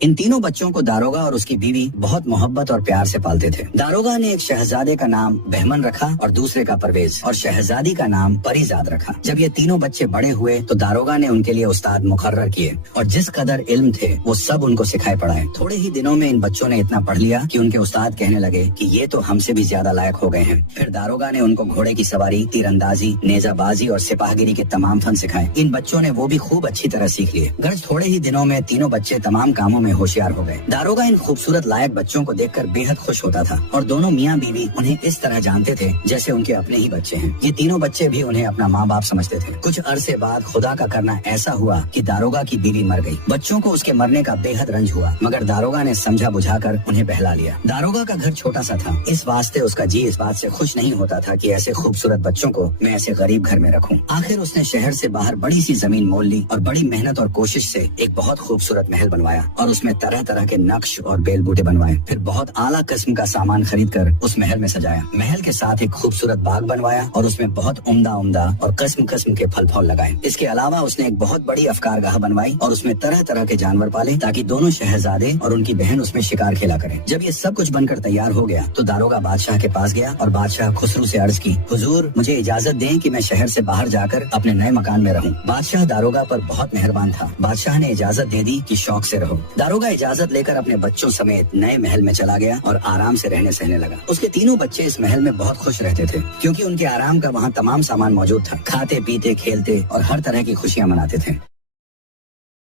ان تینوں بچوں کو داروغہ اور اس کی بیوی بہت محبت اور پیار سے پالتے تھے۔ داروغہ نے ایک شہزادے کا نام بہمن رکھا اور دوسرے کا پرویز، اور شہزادی کا نام پریزاد رکھا۔ جب یہ تینوں بچے بڑے ہوئے تو داروغہ نے ان کے لیے استاد مقرر کیے اور جس قدر علم تھے وہ سب ان کو سکھائے پڑھائے۔ تھوڑے ہی دنوں میں ان بچوں نے اتنا پڑھ لیا کہ ان کے استاد کہنے لگے کہ یہ تو ہم سے بھی زیادہ لائق ہو گئے ہیں۔ پھر داروغہ نے ان کو گھوڑے کی سواری، تیر اندازی، نیزہ بازی اور سپاہ گیری کے تمام فن سکھائے۔ ان بچوں نے وہ بھی خوب اچھی طرح سیکھ لیے۔ غرض تھوڑے ہی دنوں میں تینوں بچے تمام کاموں میں ہوشیار ہو گئے۔ داروغہ ان خوبصورت لائق بچوں کو دیکھ کر بے حد خوش ہوتا تھا اور دونوں میاں بیوی انہیں اس طرح جانتے تھے جیسے ان کے اپنے ہی بچے ہیں۔ یہ تینوں بچے بھی انہیں اپنا ماں باپ سمجھتے تھے۔ کچھ عرصے بعد خدا کا کرنا ایسا ہوا کہ داروغہ کی بیوی مر گئی۔ بچوں کو اس کے مرنے کا بے حد رنج ہوا، مگر داروغہ نے سمجھا بجھا کر انہیں بہلا لیا۔ داروغہ کا گھر چھوٹا سا تھا، اس واسطے اس کا جی اس بات سے خوش نہیں ہوتا تھا کہ ایسے خوبصورت بچوں کو میں ایسے غریب گھر میں رکھوں۔ آخر اس نے شہر سے باہر بڑی سی زمین مول لی اور بڑی محنت اور کوشش سے ایک بہت خوبصورت محل بنوایا اور اس میں طرح طرح کے نقش اور بیل بوٹے بنوائے۔ پھر بہت اعلیٰ قسم کا سامان خرید کر اس محل میں سجایا۔ محل کے ساتھ ایک خوبصورت باغ بنوایا اور اس میں بہت عمدہ اور قسم قسم کے پھل پھول لگائے۔ اس کے علاوہ اس نے ایک بہت بڑی افکار گاہ بنوائی اور اس میں طرح طرح کے جانور پالے تاکہ دونوں شہزادے اور ان کی بہن اس میں شکار کھیلا کریں۔ جب یہ سب کچھ بن کر تیار ہو گیا تو داروغہ بادشاہ کے پاس گیا اور بادشاہ خسرو سے عرض کی، حضور مجھے اجازت دیں کہ میں شہر سے باہر جا کر اپنے نئے مکان میں رہوں۔ بادشاہ داروغہ پر بہت مہربان تھا۔ بادشاہ نے اجازت دے دی کہ شوق سے رہو۔ داروغہ اجازت لے کر اپنے بچوں سمیت نئے محل میں چلا گیا اور آرام سے رہنے سہنے لگا۔ اس کے تینوں بچے اس محل میں بہت خوش رہتے تھے کیونکہ ان کے آرام کا وہاں تمام سامان موجود تھا۔ کھاتے پیتے کھیلتے اور ہر طرح کی خوشیاں مناتے تھے۔